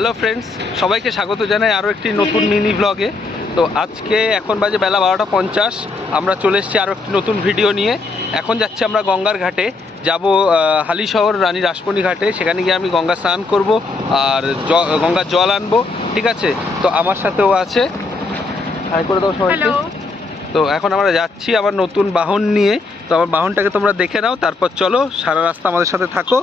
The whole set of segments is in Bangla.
হ্যালো ফ্রেন্ডস সবাইকে স্বাগত জানাই আরও একটি নতুন মিনি ব্লগে তো আজকে এখন বাজে বেলা বারোটা পঞ্চাশ আমরা চলে এসেছি আরও একটি নতুন ভিডিও নিয়ে। এখন যাচ্ছি আমরা গঙ্গার ঘাটে। যাব হালিশহর রানী রাসমণি ঘাটে। সেখানে গিয়ে আমি গঙ্গা স্নান করব আর জ- গঙ্গার জল আনব ঠিক আছে? তো আমার সাথেও আছে। হাই করে দাও সবাইকে। তো এখন আমরা যাচ্ছি আমার নতুন বাহন নিয়ে। তো আমার বাহনটাকে তোমরা দেখে নাও তারপর চলো সারা রাস্তা আমাদের সাথে থাকো।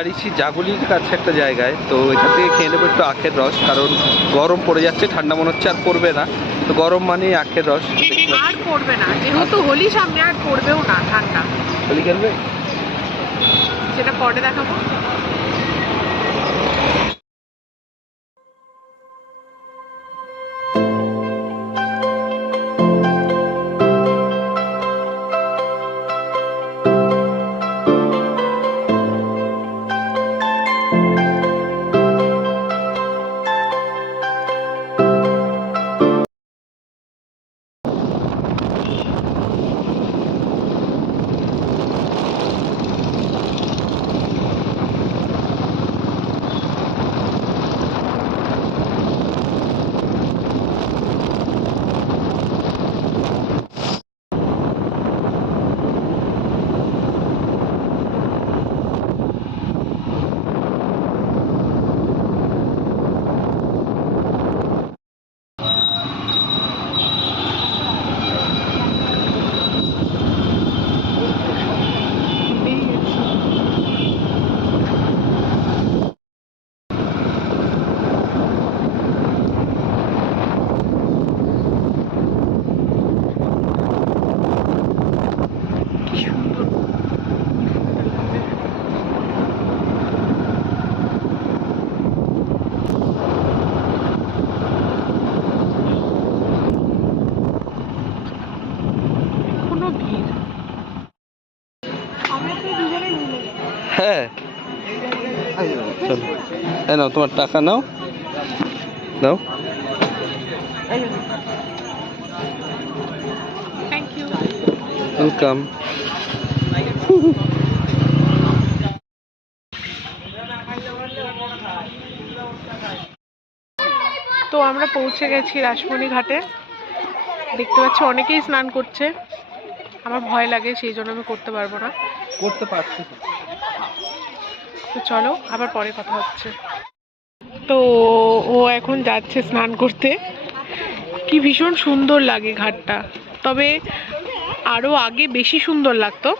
দাঁড়িয়েছি জাগুলির কাছে একটা জায়গায় তো এখান থেকে খেয়ে নেব একটু আখের রস কারণ গরম পড়ে যাচ্ছে ঠান্ডা মনে হচ্ছে আর পড়বে না। তো গরম মানে আখের রস। আর পড়বে না যেহেতু হোলি সামনে আর পড়বেও না ঠান্ডা। হোলি খেলবে? সেটা পরে দেখাবো। হ্যাঁ। চলো নাও তোমার টাকা নাও। নাও। ওয়েলকাম তো আমরা পৌঁছে গেছি রাসমণি ঘাটে। দেখতে পাচ্ছি অনেকেই স্নান করছে। আমার ভয় লাগে সেই জন্য আমি করতে পারব না। করতে পারছি। তো চলো, আবার পরে কথা হচ্ছে। তো ও এখন যাচ্ছে স্নান করতে। কি ভীষণ সুন্দর লাগে ঘাটটা। তবে আরও আগে বেশি সুন্দর লাগতো।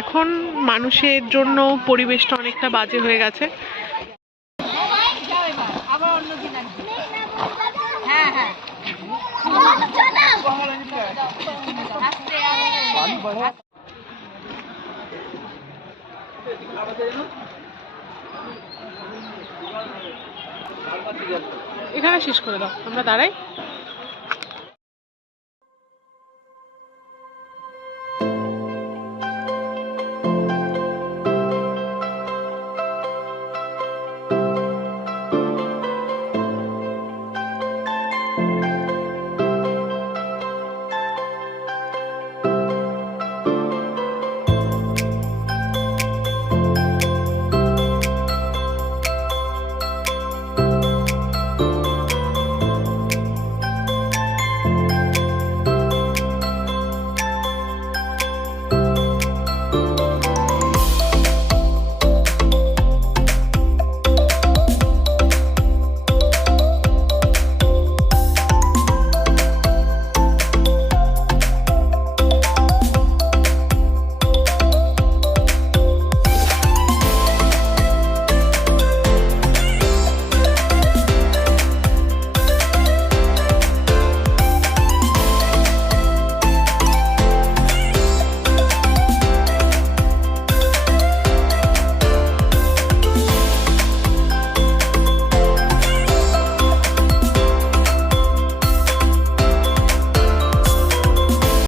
এখন মানুষের জন্য পরিবেশটা অনেকটা বাজে হয়ে গেছে। এখানে শেষ করে দাও আমরা দাঁড়াই।